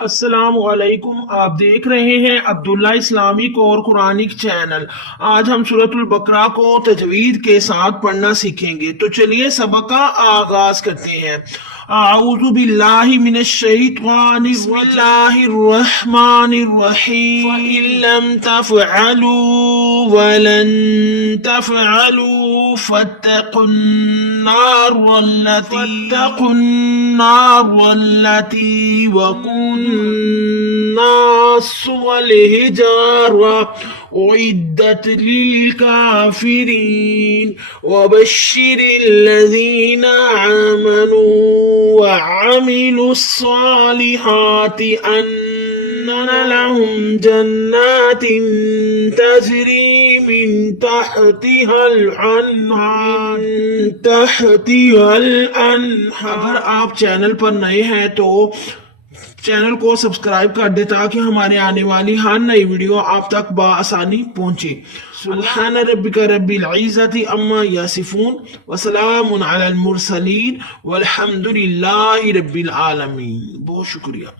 السلام علیکم، آپ دیکھ رہے ہیں عبداللہ اسلامک اور قرآنک چینل۔ آج ہم سورۃ البقرہ کو تجوید کے ساتھ پڑھنا سیکھیں گے، تو چلیے سبق کا آغاز کرتے ہیں۔ اعوذ باللہ من الشیطان الرجیم، بسم اللہ الرحمن الرحیم۔ فَإِن لَمْ تَفْعَلُوا وَلَن تَفْعَلُوا فَاتَّقُوا النَّارَ التي وقودها الناس والحجارة أعدت للكافرين وبشر الذين آمنوا وعملوا الصالحات أن لهم جنات تجري من تحتها الأنهار۔ اگر آپ چینل پر نئے ہیں تو چینل کو سبسکرائب کر دیں تاکہ ہمارے آنے والی ہر نئی ویڈیو آپ تک بآسانی پہنچے۔ سبحان ربک رب العزت عما یصفون وسلام علی المرسلین والحمد للہ رب العالمین۔ بہت شکریہ۔